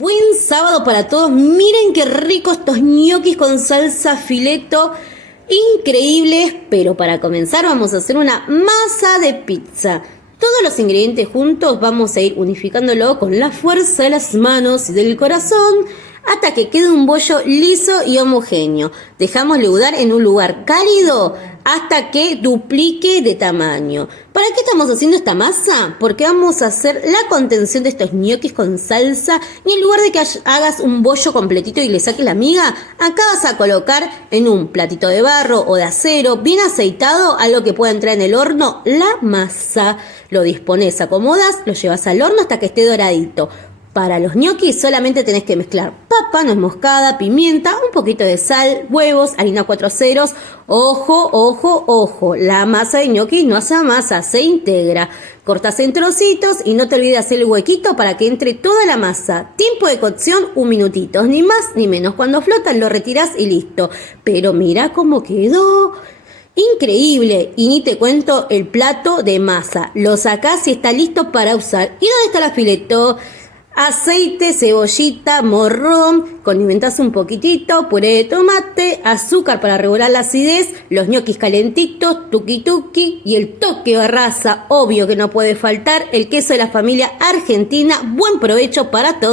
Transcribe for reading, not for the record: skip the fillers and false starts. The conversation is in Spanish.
Buen sábado para todos. Miren qué ricos estos ñoquis con salsa fileto. Increíbles, pero para comenzar vamos a hacer una masa de pizza. Todos los ingredientes juntos vamos a ir unificándolo con la fuerza de las manos y del corazón hasta que quede un bollo liso y homogéneo. Dejamos leudar en un lugar cálido hasta que duplique de tamaño. ¿Para qué estamos haciendo esta masa? Porque vamos a hacer la contención de estos ñoquis con salsa y en lugar de que hagas un bollo completito y le saques la miga, acá vas a colocar en un platito de barro o de acero bien aceitado algo que pueda entrar en el horno, la masa. Lo dispones, acomodas, lo llevas al horno hasta que esté doradito. Para los ñoquis solamente tenés que mezclar papa, nuez moscada, pimienta, un poquito de sal, huevos, harina 4 ceros. Ojo, ojo, ojo, la masa de ñoquis no hace masa, se integra. Cortas en trocitos y no te olvides hacer el huequito para que entre toda la masa. Tiempo de cocción 1 minutito, ni más ni menos. Cuando flotan lo retirás y listo. Pero mira cómo quedó. Increíble, y ni te cuento el plato de masa. Lo sacás y está listo para usar. ¿Y dónde está la fileto? Aceite, cebollita, morrón, condimentás un poquitito, puré de tomate, azúcar para regular la acidez, los ñoquis calentitos, tuki tuki y el toque barraza, obvio que no puede faltar, el queso de la familia argentina. Buen provecho para todos.